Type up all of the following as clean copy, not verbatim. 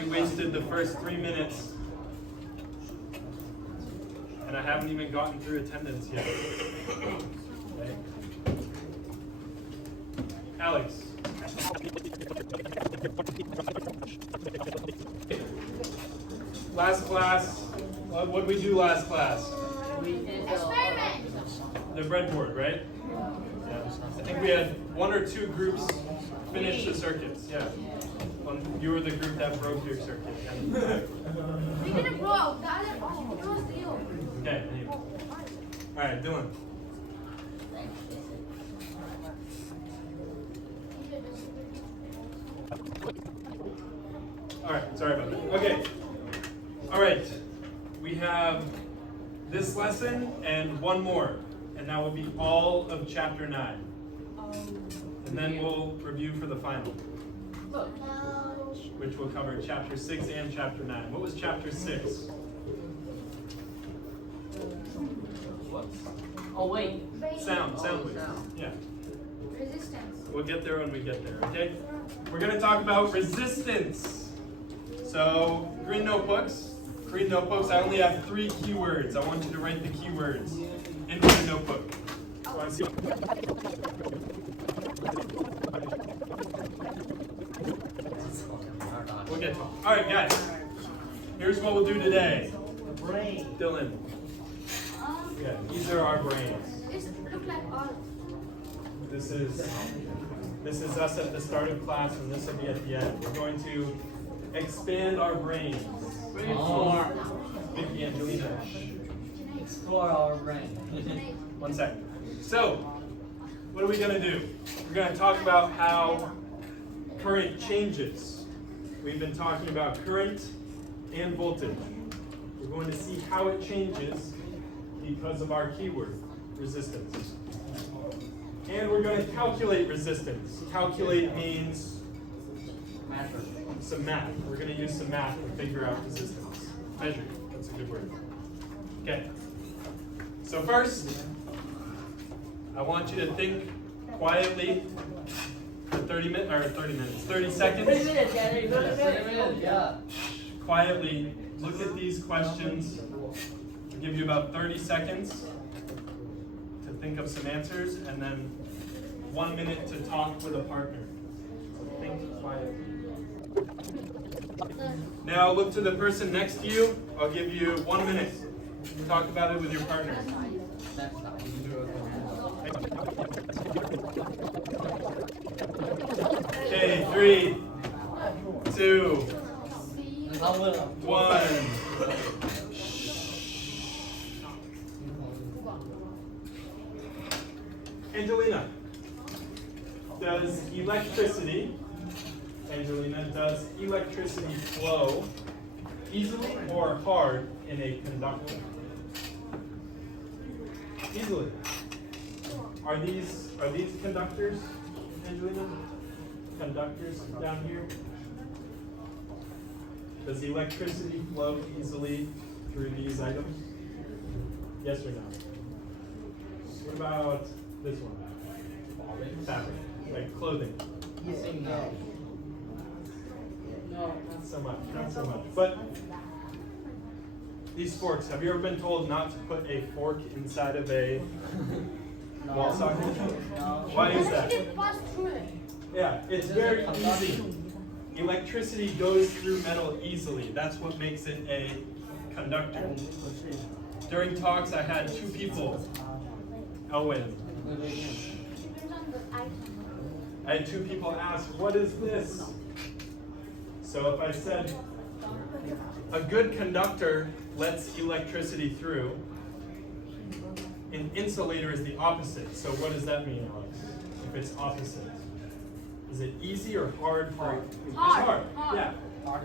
already wasted the first 3 minutes, and I haven't even gotten through attendance yet. Okay. Alex. Last class, what did we do last class? We did Experiment. The breadboard, right? Yeah. I think we had 1 or 2 groups finish the circuits. Yeah. You were the group that broke your circuit. We didn't grow. The other it was Leo. Okay. Anyway. All right, Dylan. All right. Sorry about that. Okay. All right. We have this lesson and 1 more, and that will be all of chapter 9. And then we'll review for the final, which will cover chapter 6 and chapter 9. What was chapter 6? Oh wait. Sound waves. Yeah. Resistance. We'll get there when we get there, okay? We're going to talk about resistance. So, green notebooks. I only have 3 keywords. I want you to write the keywords into your notebook. So I see. We'll get to it. All right, guys. Here's what we'll do today. Brain. Dylan. Yeah, these are our brains. This look like all. This is us at the start of class, and this will be at the end. We're going to expand our brains. More. Vicky, Angelina. Explore our brain. 1 second. So, what are we going to do? We're going to talk about how current changes. We've been talking about current and voltage. We're going to see how it changes because of our keyword, resistance. And we're going to calculate resistance. Calculate means some math. We're going to use some math to figure out resistance. Measure. That's a good word. Okay. So first, I want you to think quietly for 30 seconds. 30 minutes, yeah. 30 minutes, yeah. Quietly look at these questions. I'll give you about 30 seconds to think of some answers, and then 1 minute to talk with a partner. So think quietly. Now look to the person next to you. I'll give you 1 minute to talk about it with your partner. Okay, 3, 2, 1. Angelina, does electricity flow easily or hard in a conductor? Easily. Are these conductors, Angelina? Conductors down here? Does electricity flow easily through these items? Yes or no? What about this one? Fabric, like clothing. No. No. Not so much. But these forks, have you ever been told not to put a fork inside of a wall socket? No. Why is that? It pass through it. Yeah, it's very easy. Electricity goes through metal easily. That's what makes it a conductor. During talks, I had 2 people. Elwin. Depends on the item. I had 2 people ask, what is this? So if I said, a good conductor lets electricity through, an insulator is the opposite. So what does that mean, Alex? If it's opposite? Is it easy or hard for it? It's hard. Yeah,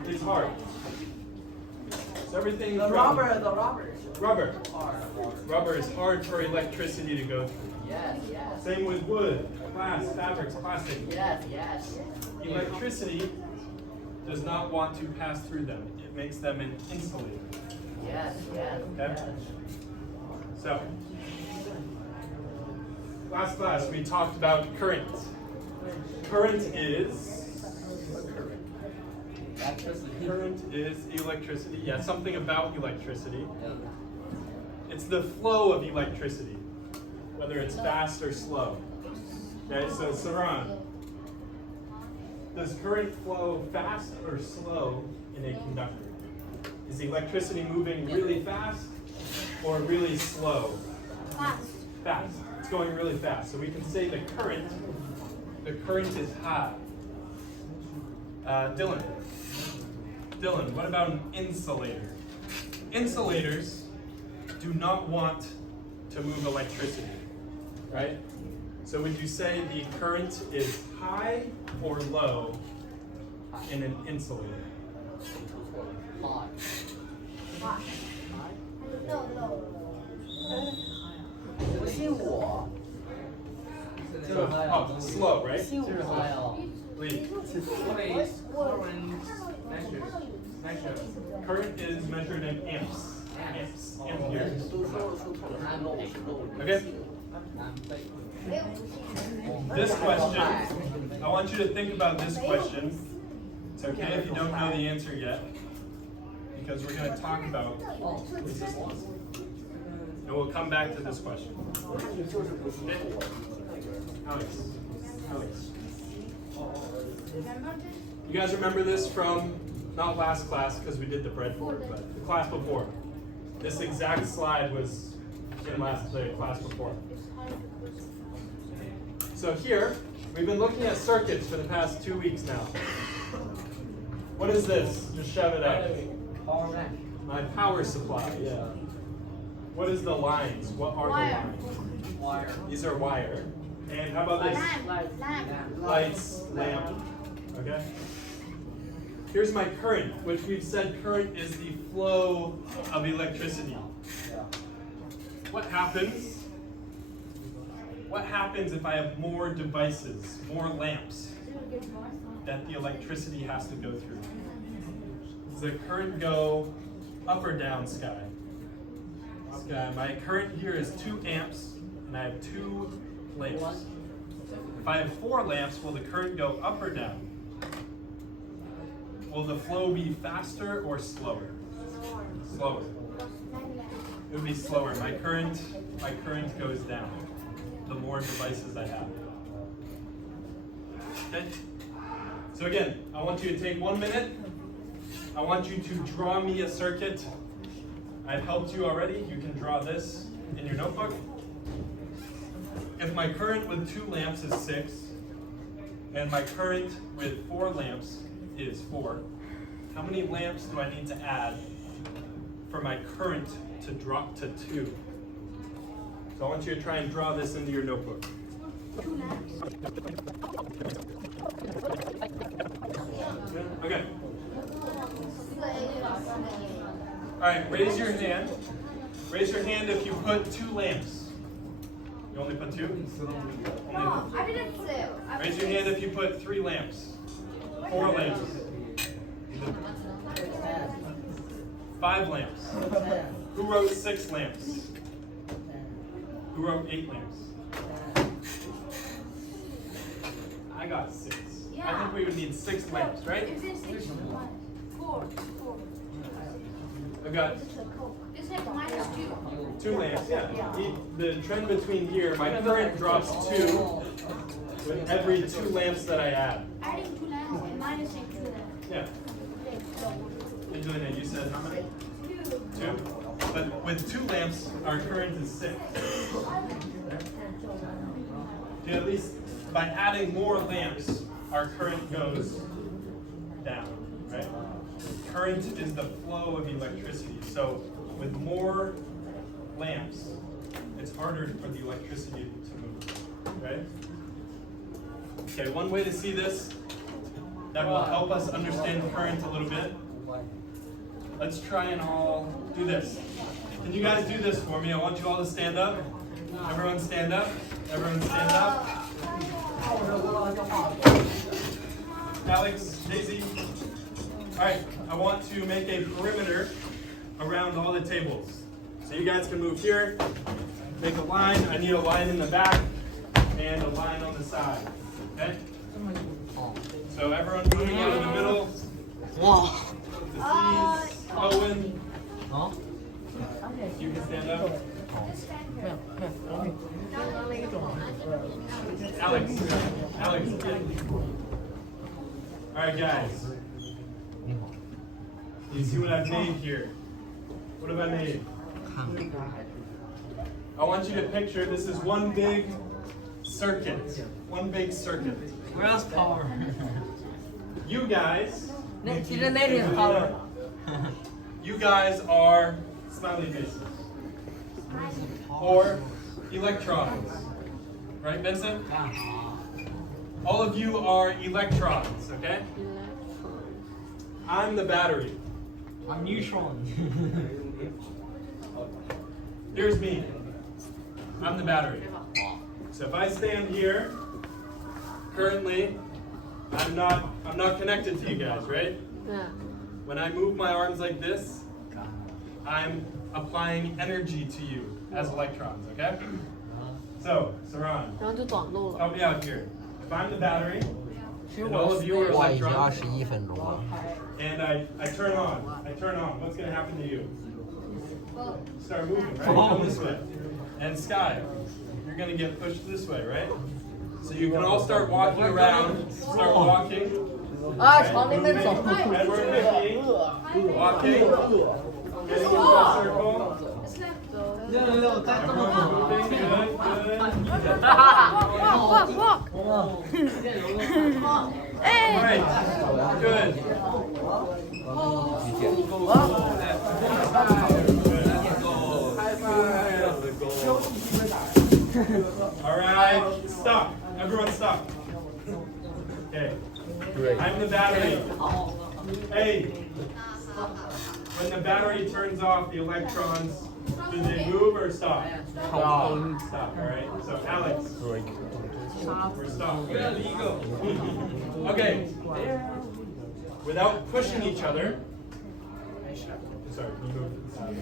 it's hard. So everything The from rubber. Rubber is hard for electricity to go through. Yes. Same with wood, glass, fabrics, plastic. Yes. Electricity does not want to pass through them. It makes them an insulator. Yes. Okay? So, last class we talked about current. Current is Current is electricity. Yeah, something about electricity. It's the flow of electricity, whether it's fast or slow. Okay, so Saran, does current flow fast or slow in a conductor? Is the electricity moving really fast or really slow? Fast. Fast. It's going really fast. So we can say the current is high. Dylan, what about an insulator? Insulators do not want to move electricity, right? So would you say the current is high or low in an insulator? Hot. No, no. Oh, slow, right? Lee. Current is measured in amps. Amperes. Okay? This question, I want you to think about this question. It's okay if you don't know the answer yet, because we're going to talk about resistance. And we'll come back to this question. Okay? Alex. You guys remember this from, not last class because we did the breadboard, but the class before. This exact slide was in the class before. So here, we've been looking at circuits for the past 2 weeks now. What is this? Just shove it out. My power supply, yeah. What is the lines? What are the lines? Wire. These are wire. And how about this? Lights, lamp. Okay? Here's my current, which we've said current is the flow of electricity. What happens? What happens if I have more devices, more lamps that the electricity has to go through? Does the current go up or down, Sky? Sky, my current here is 2 amps, and I have 2 lamps. If I have 4 lamps, will the current go up or down? Will the flow be faster or slower? Slower. It would be slower. My current goes down the more devices I have. Okay? So again, I want you to take 1 minute. I want you to draw me a circuit. I've helped you already. You can draw this in your notebook. If my current with 2 lamps is 6, and my current with 4 lamps is 4, how many lamps do I need to add for my current to drop to 2? So I want you to try and draw this into your notebook. 2 lamps. Okay. All right, raise your hand. Raise your hand if you put 2 lamps. You only put 2? No, I didn't say. Raise your hand if you put 3 lamps. 4 lamps. 5 lamps. Who wrote 6 lamps? Who wrote 8 lamps? I got 6. I think we would need 6 lamps, right? Is it 6? 4. I've got It's like minus 2. 2 lamps, yeah. The trend between here, my current drops 2 with every 2 lamps that I add. Adding 2 lamps and minusing 2 lamps. Yeah. Angelina, you said how many? 2? But with 2 lamps, our current is 6. Yeah, at least by adding more lamps, our current goes down, right? Current is the flow of electricity. So with more lamps, it's harder for the electricity to move, right? Okay, one way to see this that will help us understand current a little bit. Let's try and all do this. Can you guys do this for me? I want you all to stand up. Everyone stand up. Everyone stand up. Alex, Daisy. All right, I want to make a perimeter around all the tables. So you guys can move here, make a line. I need a line in the back and a line on the side, okay? So everyone moving out in the middle. 와. Disease, Owen, 어? you can stand up. Alex, Alex. All right, guys. You see what I've made here? What have I made? I want you to picture this is one big circuit. One big circuit. Where's power? You guys. 지금 내리는 power. You guys are smiley faces. Or electrons. Right, Vincent? All of you are electrons, okay? I'm the battery. I'm neutron. Here's me. I'm the battery. So if I stand here, currently, I'm not connected to you guys, right? When I move my arms like this, I'm applying energy to you as electrons, okay? So, Saran, 然后就短路了。 help me out here. If I'm the battery, and all of you are 哇，已经 electrons, 21分钟了。 and I turn on, what's going to happen to you? Start moving, right? Come this way. And Sky, you're going to get pushed this way, right? So you can all start walking around, start walking. 아, 저는 Edward, Vicky, walking, getting into a circle. Everyone's moving, good, good. All right, good. All right, stop. Everyone stop. Okay. I'm the battery. Hey, when the battery turns off, the electrons, do they move or stop? Stop. Stop, all right. So Alex, we're stopped. Okay. Without pushing each other. Sorry, can you go to the side?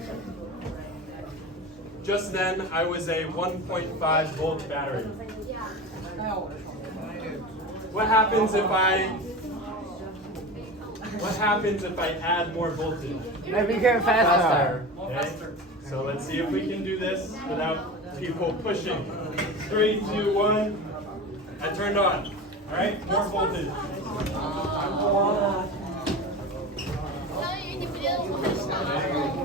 Just then, I was a 1.5 volt battery. What happens if I add more voltage? It became faster. Okay? So let's see if we can do this without people pushing. 3, 2, 1. I turned on. All right, more voltage.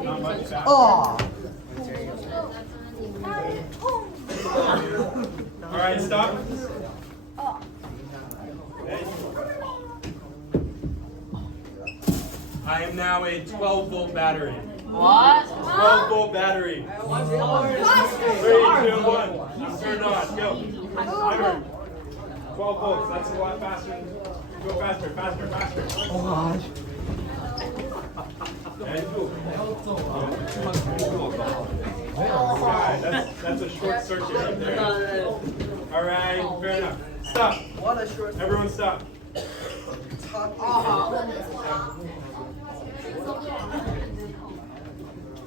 Not much faster. 어. All right, stop. Okay. I am now a 12 volt battery. What? 12 volt battery. 3, 2, 1. I'm turned on. Go. Timer. 12 volts. That's a lot faster. Go faster, faster, faster. And that's a short circuit right there. All right, fair enough. Stop. Everyone stop.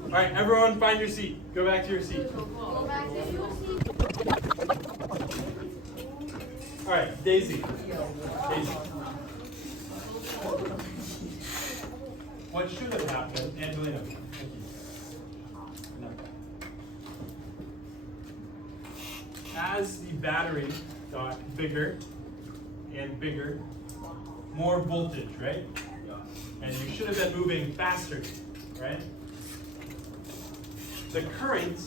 All right, everyone find your seat. Go back to your seat. All right, Daisy. Daisy. What should have happened, Angelina? Thank you. No. As the battery got bigger and bigger, more voltage, right? And you should have been moving faster, right? The current,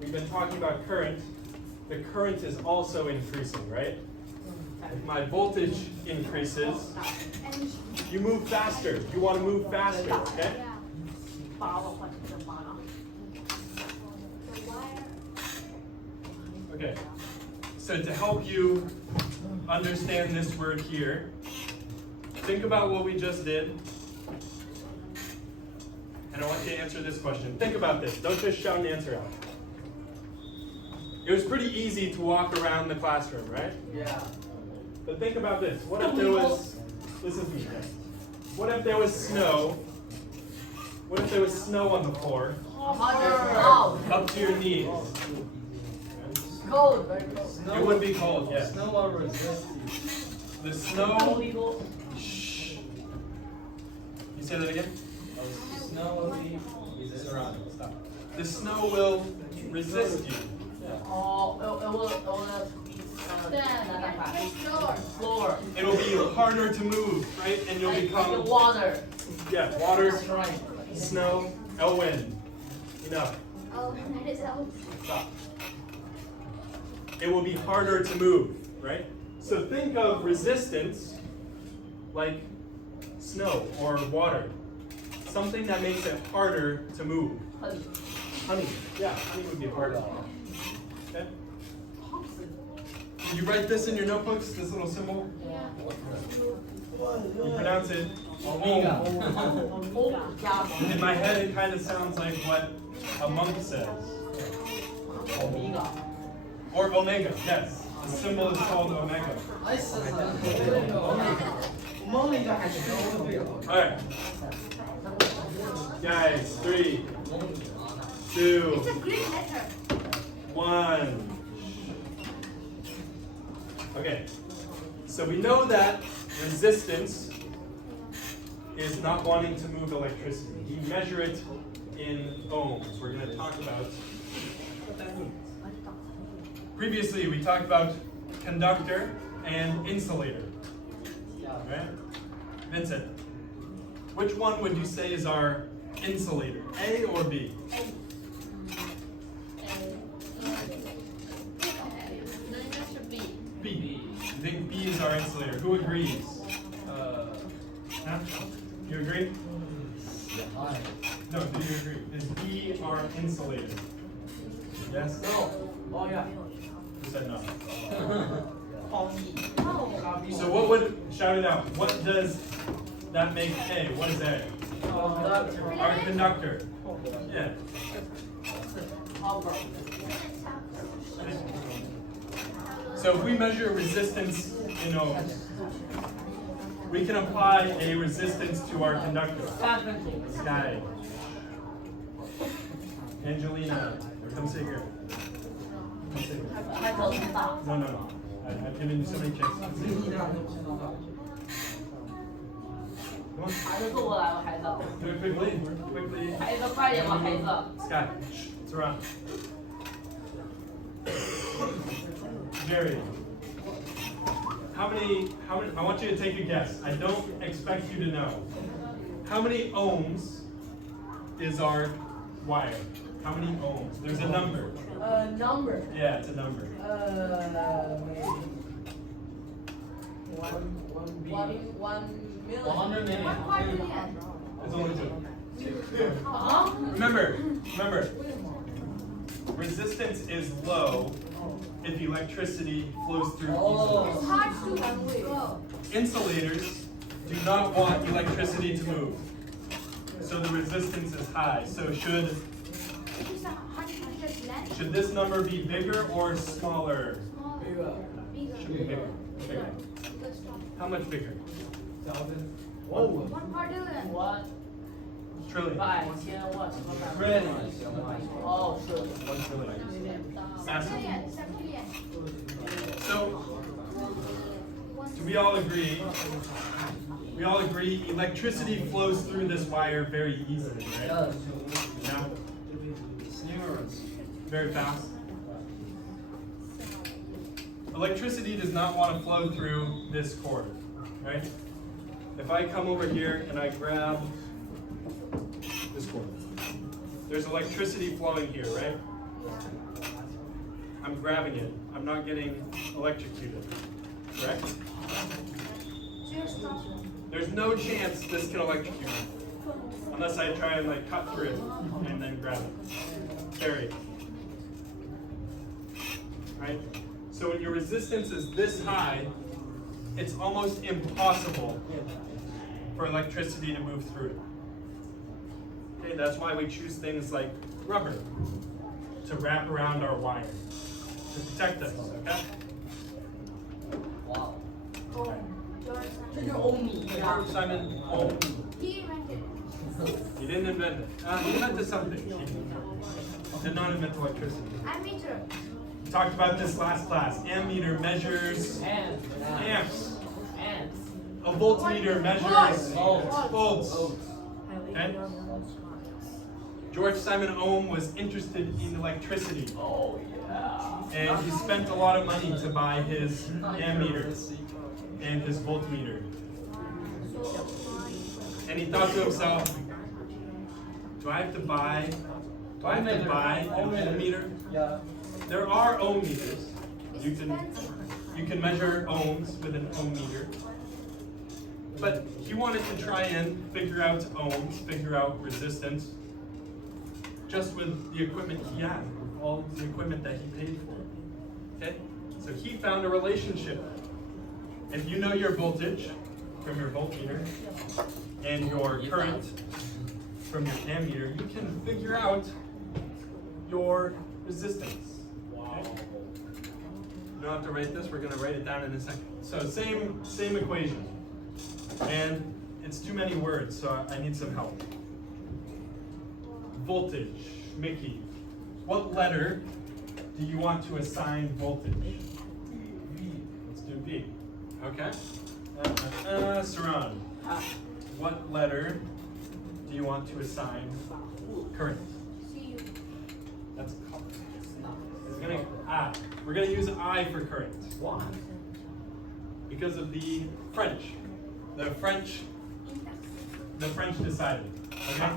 we've been talking about current, the current is also increasing, right? If my voltage increases, you move faster. You want to move faster, okay? Okay, so to help you understand this word here, think about what we just did. And I want you to answer this question. Think about this. Don't just shout an answer out. It was pretty easy to walk around the classroom, right? Yeah. But think about this. What if there was, listen to me, guys. What if there was snow? What if there was snow on the floor? Up to your knees. Cold. It would be cold, yes. Snow will resist you. The snow, shh. You say that again? Snow surround. Stop. The snow will resist you. Oh, it will floor. It'll be harder to move, right? And you'll Like become, water. yeah, water, Right. snow, wind. Enough. Oh, that is how. Stop. It will be harder to move, right? So think of resistance like snow or water. Something that makes it harder to move. Honey. Yeah, honey would be harder. Okay? Did you write this in your notebooks, this little symbol? Yeah. You pronounce it Omega. In my head, it kind of sounds like what a monk says. Omega. Or omega, yes. The symbol is called omega. Alright. Guys, 3, 2, It's a Greek letter. 1. Okay. So we know that resistance is not wanting to move electricity. We measure it in ohms. We're going to talk about what that means. Previously, we talked about conductor and insulator. Right? Vincent, which one would you say is our insulator? A or B? B. You think B is our insulator? Who agrees? Huh? You agree? No, do you agree? Is B our insulator? Yes? No. Oh yeah. Who said no? Oh. So what would, shout it out, what does that make A? What is A? Our conductor. Yeah. So if we measure resistance in ohms, we can apply a resistance to our conductor. Sky. Angelina, come sit here. Come sit here. No. I've given you so many chances. Come on. Do it quickly. Quickly. Sky. Shh. It's around. Jerry. How many, I want you to take a guess. I don't expect you to know. How many ohms is our wire? How many ohms? There's a number. Number. Yeah, it's a number. Maybe. One million. 100 million. 1 million. It's only 2. Remember, resistance is low if electricity flows through easily. It's hard to go. Insulators do not want electricity to move. So the resistance is high. So should It is 100 less. Should this number be bigger or smaller? Bigger. Should be bigger. Bigger. How much bigger? 1 quadrillion. What? Trillion. 5,000,000,000. Trillion. Oh, sure. 1 trillion. Massive. Septillion. So, do we all agree? We all agree electricity flows through this wire very easily, right? Yeah. Very fast. Electricity does not want to flow through this cord, right? If I come over here and I grab this cord, there's electricity flowing here, right? I'm grabbing it. I'm not getting electrocuted, correct? There's no chance this can electrocute me unless I try and like cut through it and then grab it. Carry it. Right? So when your resistance is this high, it's almost impossible for electricity to move through it. Okay, that's why we choose things like rubber to wrap around our wire to protect us, okay? Wow. Oh, George Simon Ohm. he invented it. He didn't invent it. He invented something. He did not invent electricity. Ammeter. We talked about this last class. Ammeter measures amps. A voltmeter measures volts. Okay? George Simon Ohm was interested in electricity. Oh, yeah. And he spent a lot of money to buy his ammeter and his voltmeter. And he thought to himself, do I have to buy an ohmmeter? Yeah. There are ohm meters. You can measure ohms with an ohm meter. But he wanted to try and figure out ohms, figure out resistance, just with the equipment he had, all the equipment that he paid for. Okay? So he found a relationship. If you know your voltage from your voltmeter and your current from your ammeter, you can figure out your resistance. Okay? You don't have to write this, we're going to write it down in a second. So same equation. And it's too many words, so I need some help. Voltage, Mickey. What letter do you want to assign voltage? V. Let's do V. Okay. Saran. What letter do you want to assign current? That's color. We're gonna use I for current. Why? Because of the French. The French decided. Okay.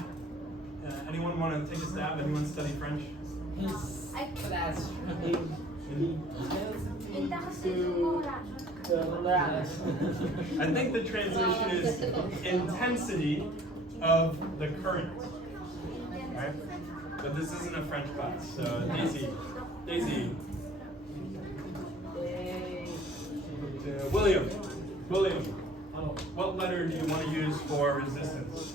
Anyone want to take a stab? Anyone study French? Class. I think the translation is intensity of the current. Right? But this isn't a French class, so Daisy. William. What letter do you want to use for resistance?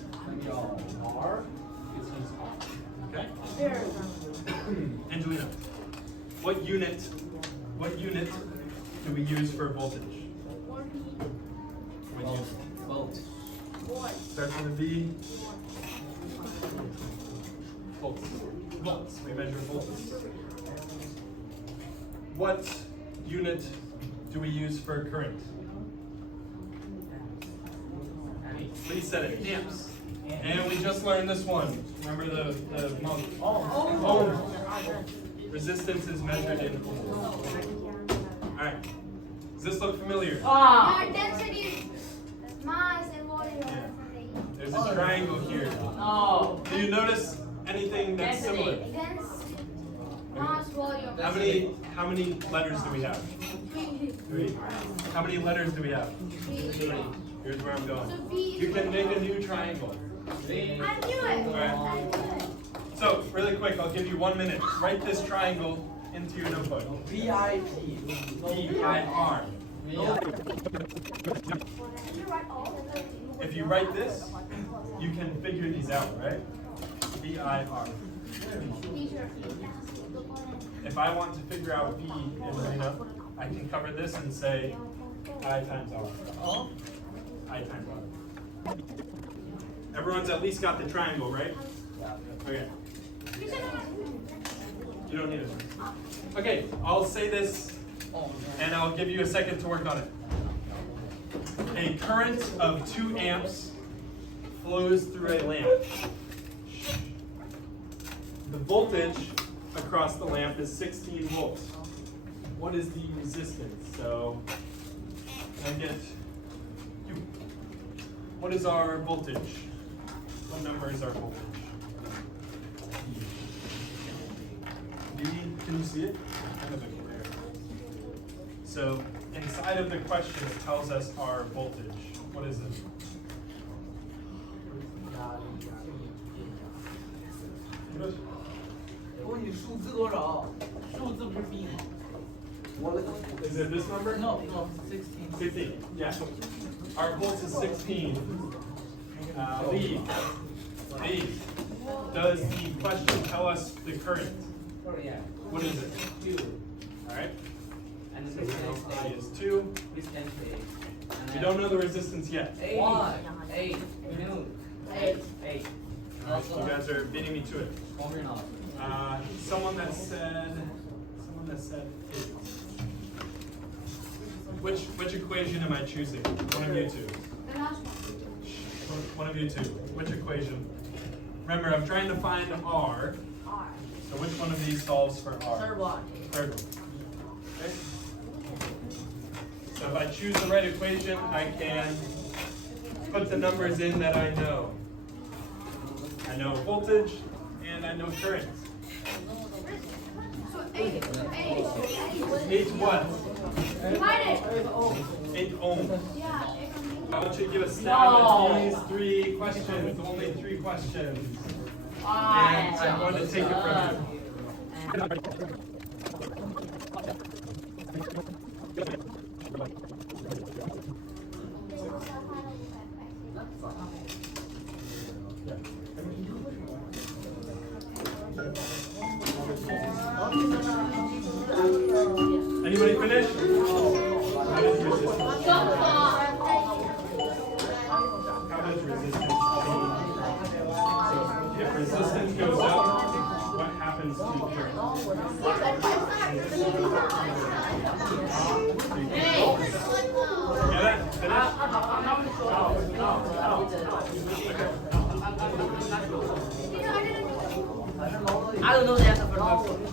R. Okay. Angelina. What unit do we use for voltage? What unit? Volt. Starts with a V. Volts. We measure volts. What unit do we use for current? Lee said it. Amps. And we just learned this one. Remember the monk? Ohm. Resistance is measured in ohms. Alright. Does this look familiar? Density, mass, and volume. Yeah. There's a triangle here. Oh. Do you notice anything that's similar? Density, mass, volume. How many letters do we have? 3. How many letters do we have? 3. Here's where I'm going. So V is You can make a new triangle. I knew it. Alright. So, really quick, I'll give you 1 minute. Write this triangle into your notebook. VIP. V-I-R. If you write this, you can figure these out, right? V-I-R. If I want to figure out V in Marina, I can cover this and say I times R. I times R. Everyone's at least got the triangle, right? Okay. You don't need it. Okay, I'll say this and I'll give you a second to work on it. A current of 2 amps flows through a lamp. The voltage across the lamp is 16 volts. What is the resistance? So, I get Q. What is our voltage? What number is our voltage? V, can you see it? Kind of clear. So, inside of the question, it tells us our voltage. What is it? Is it this number? No, 16. 15. Yeah. Our volts is 16. Lee, does the question tell us the current? Oh, yeah. What is it? 2. All right. And the So resistance I is 2. Resistance We don't know the resistance yet. 8. 8. 8. 8. You guys are beating me to it. Someone that said 8. Which equation am I choosing? One of you two. The last one. One of you two. Which equation? Remember, I'm trying to find R. So which one of these solves for R? Third one. Third one. Okay. So if I choose the right equation, I can put the numbers in that I know. I know voltage and I know current. So 8. 8 what? Divided. 8 ohms. Yeah, 8. I want you to give a stab No. at these 3 questions. Only 3 questions. And I'm going to take it from you. Anybody finish? How does resistance change? How does resistance change? So if resistance goes up, what happens to current? Get it? Finish? I don't know the answer for that.